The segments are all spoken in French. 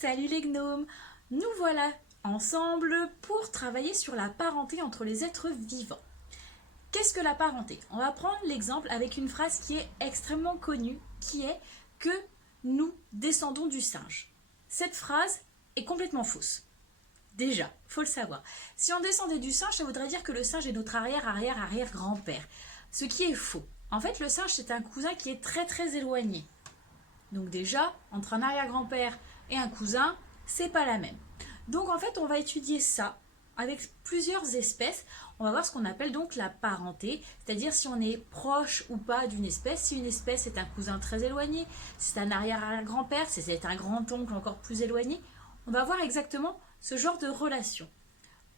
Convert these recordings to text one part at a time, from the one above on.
Salut les gnomes! Nous voilà ensemble pour travailler sur la parenté entre les êtres vivants. Qu'est-ce que la parenté? On va prendre l'exemple avec une phrase qui est extrêmement connue, qui est que nous descendons du singe. Cette phrase est complètement fausse. Déjà, faut le savoir. Si on descendait du singe, ça voudrait dire que le singe est notre arrière-arrière-arrière-grand-père. Ce qui est faux. En fait, le singe, c'est un cousin qui est très éloigné. Donc déjà, entre un arrière-grand-père et un cousin, c'est pas la même. Donc en fait, on va étudier ça avec plusieurs espèces. On va voir ce qu'on appelle donc la parenté, c'est-à-dire si on est proche ou pas d'une espèce. Si une espèce est un cousin très éloigné, si c'est un arrière-arrière-grand-père, si c'est un grand-oncle encore plus éloigné, on va voir exactement ce genre de relation.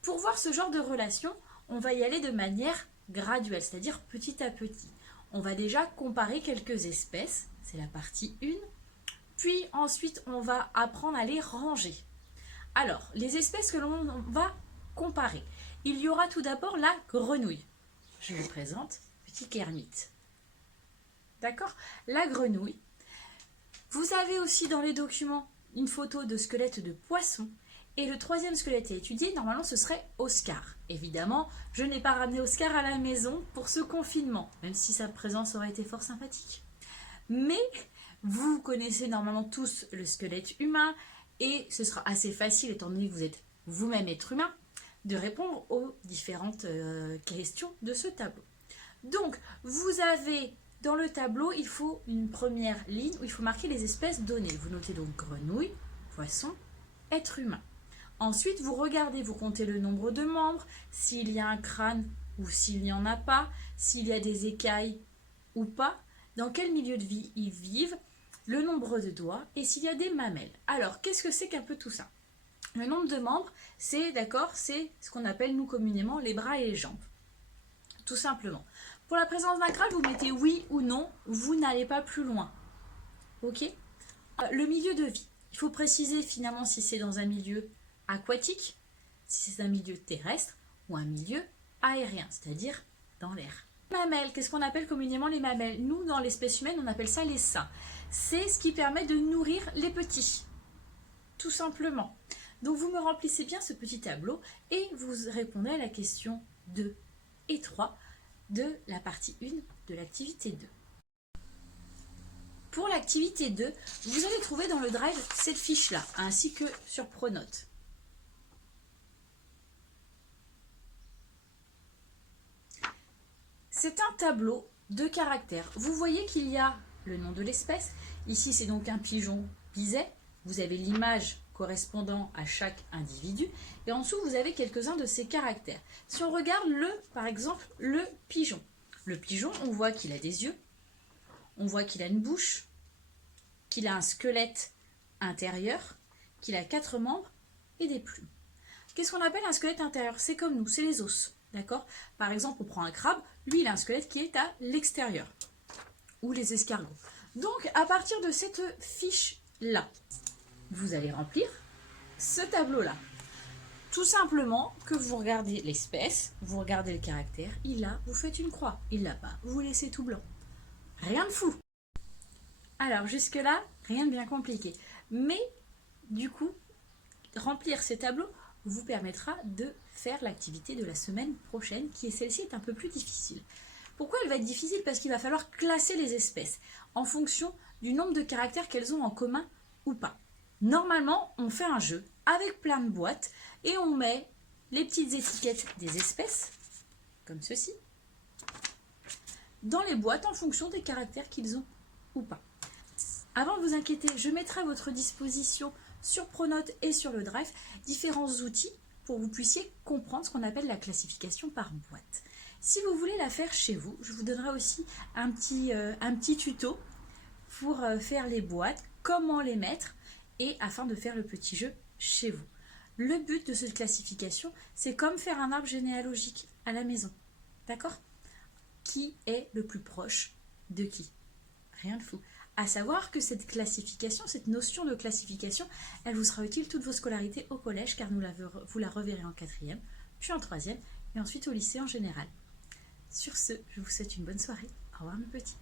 Pour voir ce genre de relation, on va y aller de manière graduelle, c'est-à-dire petit à petit. On va déjà comparer quelques espèces, c'est la partie 1, puis ensuite on va apprendre à les ranger. Alors, les espèces que l'on va comparer. Il y aura tout d'abord la grenouille. Je vous présente, petit kermite. D'accord? La grenouille. Vous avez aussi dans les documents une photo de squelette de poisson. Et le troisième squelette à étudier, normalement, ce serait Oscar. Évidemment, je n'ai pas ramené Oscar à la maison pour ce confinement, même si sa présence aurait été fort sympathique. Mais vous connaissez normalement tous le squelette humain et ce sera assez facile, étant donné que vous êtes vous-même être humain, de répondre aux différentes questions de ce tableau. Donc, vous avez dans le tableau, il faut une première ligne où il faut marquer les espèces données. Vous notez donc grenouille, poisson, être humain. Ensuite, vous regardez, vous comptez le nombre de membres, s'il y a un crâne ou s'il n'y en a pas, s'il y a des écailles ou pas, dans quel milieu de vie ils vivent, le nombre de doigts et s'il y a des mamelles. Alors, qu'est-ce que c'est qu'un peu tout ça? Le nombre de membres, c'est ce qu'on appelle nous communément les bras et les jambes. Tout simplement. Pour la présence d'un crâne, vous mettez oui ou non, vous n'allez pas plus loin. Ok? Le milieu de vie. Il faut préciser finalement si c'est dans un milieu aquatique, si c'est un milieu terrestre ou un milieu aérien, c'est-à-dire dans l'air. Mamelles, qu'est-ce qu'on appelle communément les mamelles? Nous, dans l'espèce humaine, on appelle ça les seins. C'est ce qui permet de nourrir les petits, tout simplement. Donc vous me remplissez bien ce petit tableau et vous répondez à la question 2 et 3 de la partie 1 de l'activité 2. Pour l'activité 2, vous allez trouver dans le Drive cette fiche-là, ainsi que sur Pronote. C'est un tableau de caractères. Vous voyez qu'il y a le nom de l'espèce. Ici, c'est donc un pigeon biset. Vous avez l'image correspondant à chaque individu. Et en dessous, vous avez quelques-uns de ces caractères. Si on regarde par exemple, le pigeon. Le pigeon, on voit qu'il a des yeux. On voit qu'il a une bouche, qu'il a un squelette intérieur, qu'il a 4 membres et des plumes. Qu'est-ce qu'on appelle un squelette intérieur? C'est comme nous, c'est les os. D'accord? Par exemple, on prend un crabe, lui il a un squelette qui est à l'extérieur. Ou les escargots. Donc, à partir de cette fiche-là, vous allez remplir ce tableau-là. Tout simplement que vous regardez l'espèce, vous regardez le caractère, il a, vous faites une croix. Il l'a pas, vous laissez tout blanc. Rien de fou. Alors, jusque-là, rien de bien compliqué. Mais, du coup, remplir ces tableaux vous permettra de faire l'activité de la semaine prochaine, qui est celle-ci est un peu plus difficile. Pourquoi elle va être difficile? Parce qu'il va falloir classer les espèces en fonction du nombre de caractères qu'elles ont en commun ou pas. Normalement, on fait un jeu avec plein de boîtes et on met les petites étiquettes des espèces, comme ceci, dans les boîtes en fonction des caractères qu'ils ont ou pas. Avant de vous inquiéter, je mettrai à votre disposition sur Pronote et sur le Drive différents outils pour que vous puissiez comprendre ce qu'on appelle la classification par boîte. Si vous voulez la faire chez vous, je vous donnerai aussi un petit tuto pour faire les boîtes, comment les mettre et afin de faire le petit jeu chez vous. Le but de cette classification, c'est comme faire un arbre généalogique à la maison. D'accord? Qui est le plus proche de qui? Rien de fou. À savoir que cette classification, cette notion de classification, elle vous sera utile toutes vos scolarités au collège car vous la reverrez en 4e, puis en 3e et ensuite au lycée en général. Sur ce, je vous souhaite une bonne soirée. Au revoir mes petits.